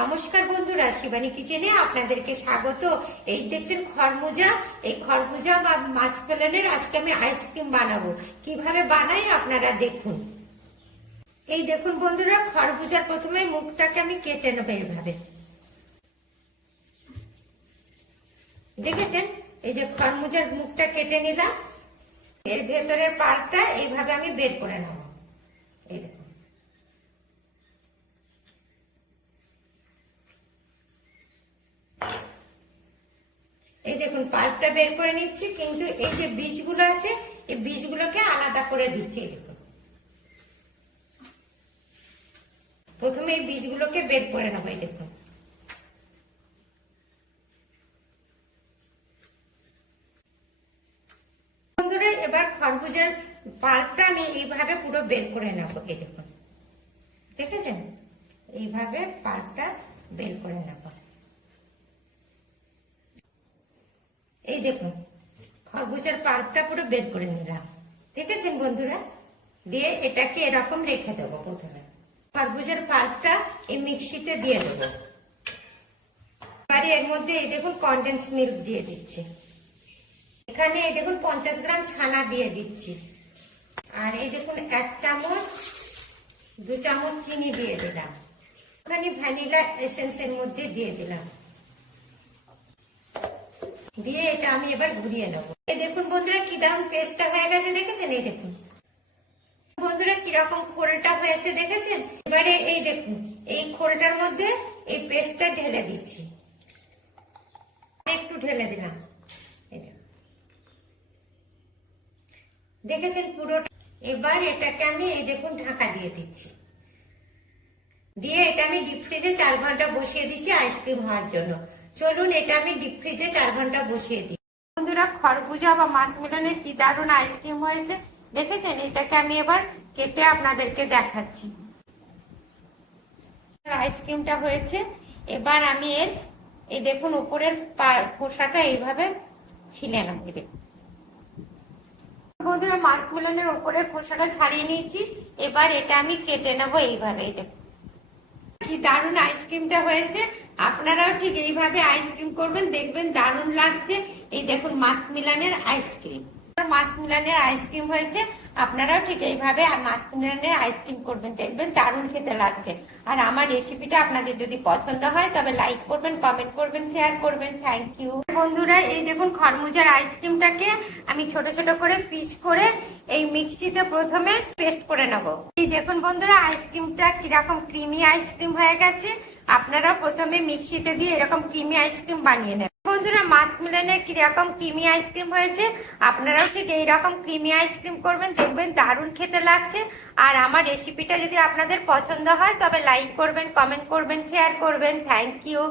নমস্কার বন্ধুরা, শিবানী কিচেনে আপনাদেরকে স্বাগত। এই দেখছেন খরমুজা। এই খরমুজা বা মাস্কমেলনের আজকে আমি আইসক্রিম বানাবো। কিভাবে বানাই আপনারা দেখুন। এই দেখুন বন্ধুরা, খরমুজার প্রথমে মুখটাকে আমি কেটে নেবো এইভাবে। দেখেছেন, এই যে খরমুজার মুখটা কেটে নিলাম। এর ভেতরের পাল্পটা এইভাবে আমি বের করে নেবো। এই দেখুন, এই দেখুন পাল্পটা বের করে নিচ্ছি, কিন্তু এই যে বীজগুলো আছে এই বীজগুলোকে আলাদা করে দিচ্ছি। দেখুন, প্রথমে এই বীজগুলোকে বের করে নেবো। এই দেখুন, বন্ধুরা এবার খরমুজার পাল্পটা আমি এইভাবে পুরো বের করে নেবো। এই দেখুন, দেখেছেন, এইভাবে পাল্পটা বের করে নেবো। এই দেখুন, খরমুজার পাল্পটা পুরো বের করে নিলাম। দেখেছেন বন্ধুরা, দিয়ে এটাকে এরকম রেখে দেবো। প্রথমে খরমুজার পাল্পটা এই মিক্সিতে দিয়ে দেবো। এবারে এর মধ্যে এই দেখুন কনডেন্স মিল্ক দিয়ে দিচ্ছি। এখানে এই দেখুন 50 গ্রাম ছানা দিয়ে দিচ্ছি। আর এই দেখুন 1 চামচ 2 চামচ চিনি দিয়ে দিলাম। এখানে ভ্যানিলা এসেন্স এর মধ্যে দিয়ে দিলাম। দিয়ে এটা আমি এবার ঘুরিয়ে নেবো। এই দেখুন বন্ধুরা কি দারুণ পেস্টটা হয়ে গেছে। দেখেছেন, এই দেখুন বন্ধুরা কিরকম খোলটা হয়েছে, দেখেছেন। এবারে এই দেখুন এই খোলটার মধ্যে এই পেস্টটা ঢেলে দিচ্ছি। একটু ঢেলে দিলাম। দেখেছেন পুরোটা। এবার এটাকে আমি এই দেখুন ঢাকা দিয়ে দিচ্ছি। দিয়ে এটা আমি ডিপ ফ্রিজে 4 ঘন্টা বসিয়ে দিচ্ছি আইসক্রিম হওয়ার জন্য। চলুন এটা আমি ডিপ ফ্রিজে 4 ঘন্টা বসিয়ে দিই। বন্ধুরা খরবুজা বা মাস্কমেলনের কি দারুণ আইসক্রিম হয়েছে, দেখেছেন। এটাকে আমি এবার কেটে আপনাদেরকে দেখাচ্ছি। আইসক্রিমটা হয়েছে। এবার আমি এর এই দেখুন উপরের খোসাটা এইভাবে ছিলে নেব। বন্ধুরা মাস্কমেলনের উপরে খোসাটা ছাড়িয়ে নিয়েছি। এবার এটা আমি কেটে নেবো এইভাবে। দেখুন কি দারুণ আইসক্রিমটা হয়েছে। আপনারাও ঠিক এইভাবে আইসক্রিম করবেন, দেখবেন দারুণ লাগছে। এই দেখুন মাস্কমেলনের আইসক্রিম। মাস্কমেলনের আইসক্রিম হয়েছে। আপনারাও ঠিক এইভাবে মাস্কমেলনের আইসক্রিম করবেন, দেখবেন দারুণ খেতে লাগছে। আর আমার রেসিপিটা আপনাদের যদি পছন্দ হয় তবে লাইক করবেন, কমেন্ট করবেন, শেয়ার করবেন। থ্যাংক ইউ বন্ধুরা। এই দেখুন খরমুজার আইসক্রিমটাকে আমি ছোট ছোট করে পিস করে এই মিক্সিতে প্রথমে পেস্ট করে নেব। এই দেখুন বন্ধুরা আইসক্রিমটা কিরকম ক্রিমি আইসক্রিম হয়ে গেছে। আপনারা প্রথমে মিক্সিতে দিয়ে এরকম ক্রিমি আইসক্রিম বানিয়ে নেবেন। বন্ধুরা মাস্কমেলনের কিরকম ক্রিমি আইসক্রিম হয়েছে, আপনারাও ঠিক এইরকম ক্রিমি আইসক্রিম করবেন, দেখবেন দারুণ খেতে লাগছে। আর আমার রেসিপিটা যদি আপনাদের পছন্দ হয় তবে লাইক করবেন, কমেন্ট করবেন, শেয়ার করবেন। Thank you.